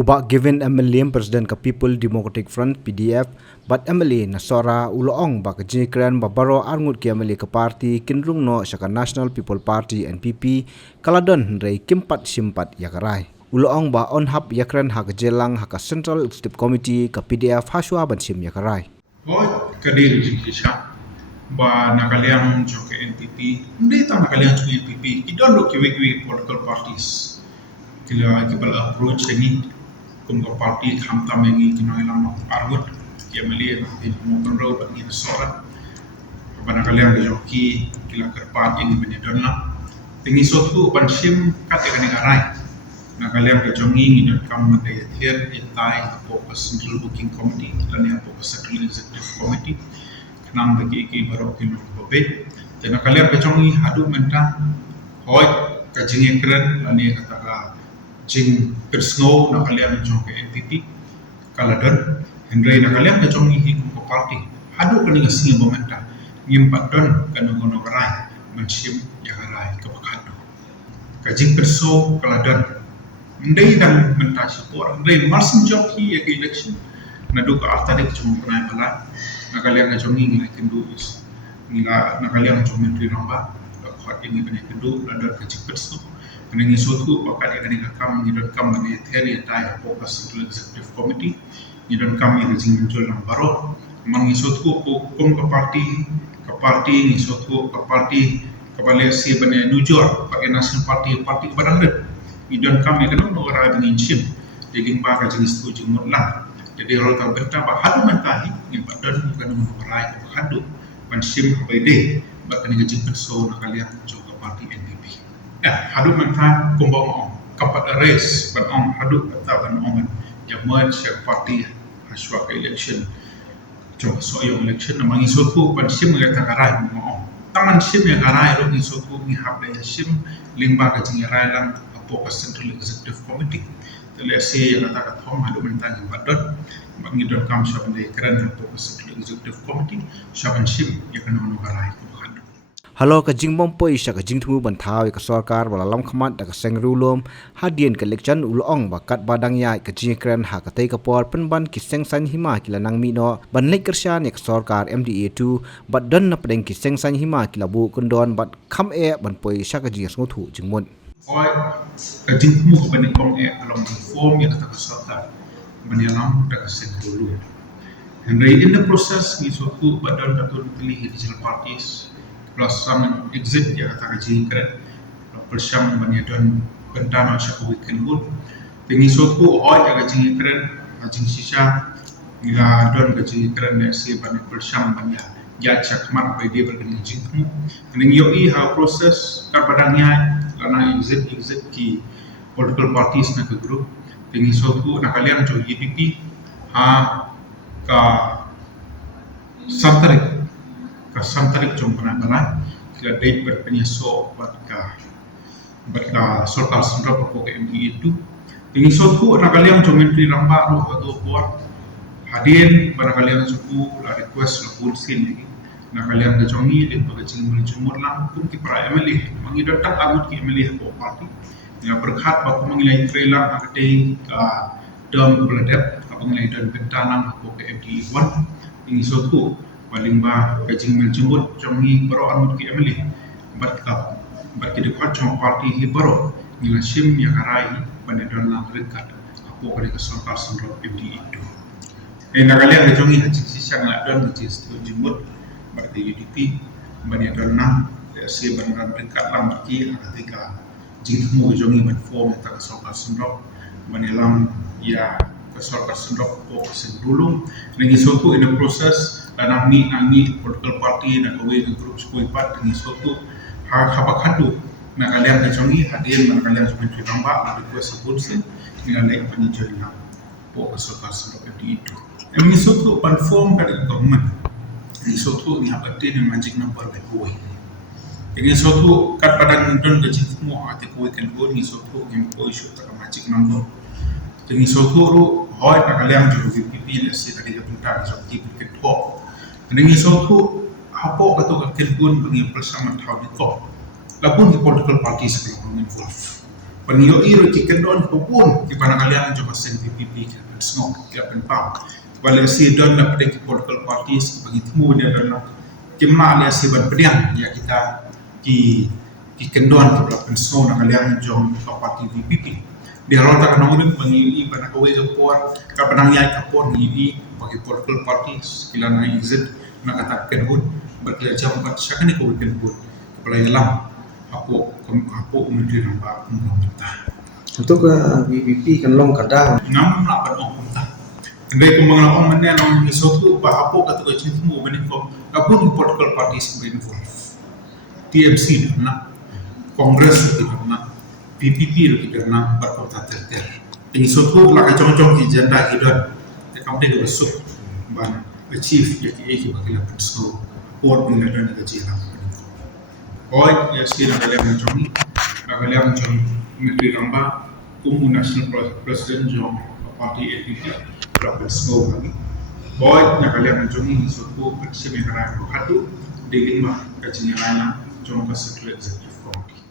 Ubak given MLA President ka People Democratic Front PDF but MLA Nasora uloong bak jikran babaro arngut ki MLA ka parti kinrung no saka National People Party NPP kaladon rei kimpat simpat yakarai uloong ba on hap yakran hak jelang hak Central Executive Committee ka PDF haswa bansim yakarai Hoy kadir jikisha ba nakaliang joke NPP hindi ta nakaliang joke NPP idon do kiwi political parties kila kibal approach ini kumko parti khamtam mengi kinoilang argut kiamali in motonro bagi sora bana kalian ke joki kila kerpat ini menedonna tingi sotu pansim kate kani garai na kalian ke jongi ni kam mate thier itai apo central booking committee lani apo central executive committee kanam bagi ki baro kino bobe dan kalian ke jongi hadu menta hoy ka jingi kren lani kata jing persno na kalian jong ke NPP kaladon Henry na kalian ke jong hi ko party hadu kani ngasing momenta ngim padon kanu gono karai mansim ya karai ke pakado ka jing perso kaladon ndai dan menta support ndai marsin job hi ke election na du ka after de jong kanai pala na kalian ke jong ngi kendu is nila na kalian jong menteri namba ka khot ini bene kendu ladon ka jing perso Mengenai suatu pakar yang kami nyidot kami di teri tai fokus Central Executive Committee nyidot kami di jing muncul yang baru mengenai suatu hukum ke parti ni suatu ke parti kepala si benda nujur pakai National Party barang red nyidot kami kena orang dengan sim di limba ke jenis tu jing mutlah jadi rol tak benta bah hadu mentahi ni badan kena orang hadu pansim bede bahkan dengan jing perso nak kalian juga parti NPP ya hadu menta kumbang ong kapat race ban ong hadu kata ban ong yang merge parti haswa ke election coba soal election namang isoku pan sim ngata karai ong taman sim yang karai ro isoku ni hab le sim limba ka jingarai lang apo ka Central Executive Committee tele se yang kata ka thom hadu menta ni badot bangidon kam shaban de kran apo ka Central Executive Committee shaban sim yang kana no karai Halo ka jingbom poi sya ka jingtmu bantaw ka sarkar wala lam khamat da ka sengrulom hadien ka lekchan ulong bakat badang yai ka jingkran ha ka tei ka por penban ki sengsan hima kila nang mino ban lek kersya ne ka sarkar MDA2 bad don na pedeng ki sengsan hima kila bu kundon bad kham e ban poi sya ka jingas ngothu jingmon oi ka jingmu ban kong e along form ya ka sarkar ban yalam da ka sengrulom and in the process ni suatu badan katun pilih digital parties plus some exit ya kata kaji keren bersama banyadon bentana syaku weekend good tinggi suku oi ya kaji keren kaji sisa nila don kaji keren ya si banyak bersama banyak ya cakmat by dia berkenan jingmu kening yoi ha proses kadang-kadangnya karena exit ki political parties na ke group tinggi suku nak kalian jo UDP ha ka santarik jom pernah kira date berpenyeso buat sorkal sendiri apa ke MDA itu ini suatu nak kalian jom menteri ramba roh atau buat hadir barang kalian suku la request la pulsin lagi nak kalian ke jongi dan bagi jumur lang pun ki para MLA mangi datang agut ki MLA apa parti yang berkat baku mengilai trailer akte dom beladet apa mengilai dan bentanang apa ke MDA 1 ini suatu paling bah kajing menjemput jongi baro anut ki MLA bat ki dekat jong parti hi baro nila sim ya karai panedon lang rekat apo kare ka sarkar sendro MDA itu kalian ke jongi hajik sisa ngadon ke stu jemput berarti UDP panedon nang si benar rekat lang ki ketika jingmu jongi ban form ta ka sarkar sendro manelam ya ka sarkar sendro ko sebelum lagi suatu in the process dan nangi political party dan kawin grup sepuluh part dengan suatu habak hadu nak kalian kejongi hadir nak kalian seperti tambah ada dua sebut sih dengan naik penjual yang pokok serta di itu. Ini suatu platform dari government. Ini suatu ni habak dia dengan magic number kawin. Ini suatu kat badan don gaji semua hati kawin kan kawin ini suatu yang kawin isu tak magic number. Ini suatu ru hoi nak kalian juga VPP lesi tadi keputar seperti berketok. Dengan suatu apa kata kelpun bagi bersama tahun itu, lapun di political parties belum involved. Pangyo iro kikendon popun ki panakalian jo masen PPP kan snok ki apen pam. Wala si don na pada political parties bagi temu dia adalah kemana dia si berpediang ya kita ki kendon ke apen snok na kalian jo parti PPP. Dia rota kan ngudin bangi pada kowe jo por ka panang yai ka por ni bagi political parties kilana izet na kata kenhut berkelajam kat syakani kowe kenhut kepala yalam apa menteri nampak pemerintah. Untuk BBP kan long kadang Ngam nak pada orang pemerintah. Andai kembangan orang mana orang sesuatu apa kata kau cinta mu benih kau apun political parties involved. TMC nak, Kongres kita nak, PPP kita nak berkota terter. Ini sesuatu lah kacang-kacang di janda kita. Kamu dia besok ban achieve jadi bagi lapan so port ni ada negara jiran. Oi, ya sih nak kalian macam ni, kalian macam menteri ramba, kumu national president jom parti APP, berapa semua lagi. Oi, nak kalian macam ni, suatu persiapan kerana hatu, dengan mah kajian lain, jom ke executive committee.